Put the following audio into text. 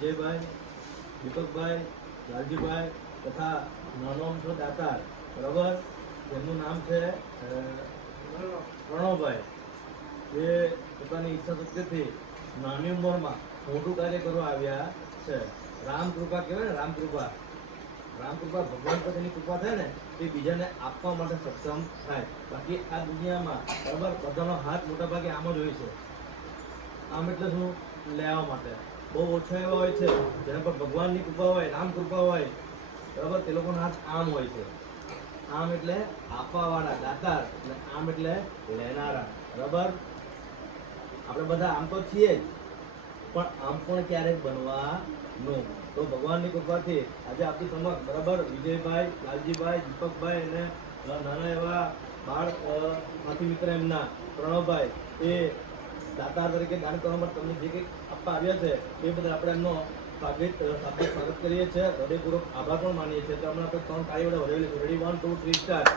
વિજયભાઈ, દીપકભાઈ, લાલજીભાઈ તથા નાનો અમથો દાતાર, બરાબર, જેમનું નામ છે પ્રણવભાઈ, જે પોતાની ઈચ્છા શક્તિથી નાની ઉંમરમાં મોટું કાર્ય કરવા આવ્યા છે. રામકૃપા કહેવાય ને, રામકૃપા ભગવાન પર તેની કૃપા થાય ને તે બીજાને આપવા માટે સક્ષમ થાય. બાકી આ દુનિયામાં બરાબર બધાનો હાથ મોટા ભાગે આમ જ હોય છે. આમ એટલે શું? લેવા માટે. બહુ ઓછા એવા હોય છે જેના પર ભગવાનની કૃપા હોય, રામ કૃપા હોય, બરાબર, તે લોકોનો હાથ આમ હોય છે. આમ એટલે આપવાવાળા, દાતાર, અને આમ એટલે લેનારા, બરાબર. આપણે બધા આમ તો છીએ જ, પણ આમ પણ ક્યારેક બનવાનું. તો ભગવાનની કૃપાથી આજે આપણી સમક્ષ, બરાબર, વિજયભાઈ, લાલજીભાઈ, દીપકભાઈ અને નાના એવા બાળ સાથી મિત્ર એમના પ્રણવભાઈ, એ દાતાર તરીકે દાન કરવા માટે તમને જે કંઈક આપવા આવ્યા છે એ બદલ આપણે એમનો સ્વાગત કરીએ છીએ, હૃદયપૂર્વક આભાર પણ માનીએ છીએ. તો હમણાં આપણે 3 તાળી વડે વધાવી લઈશું. Ready, 1 2 3 start.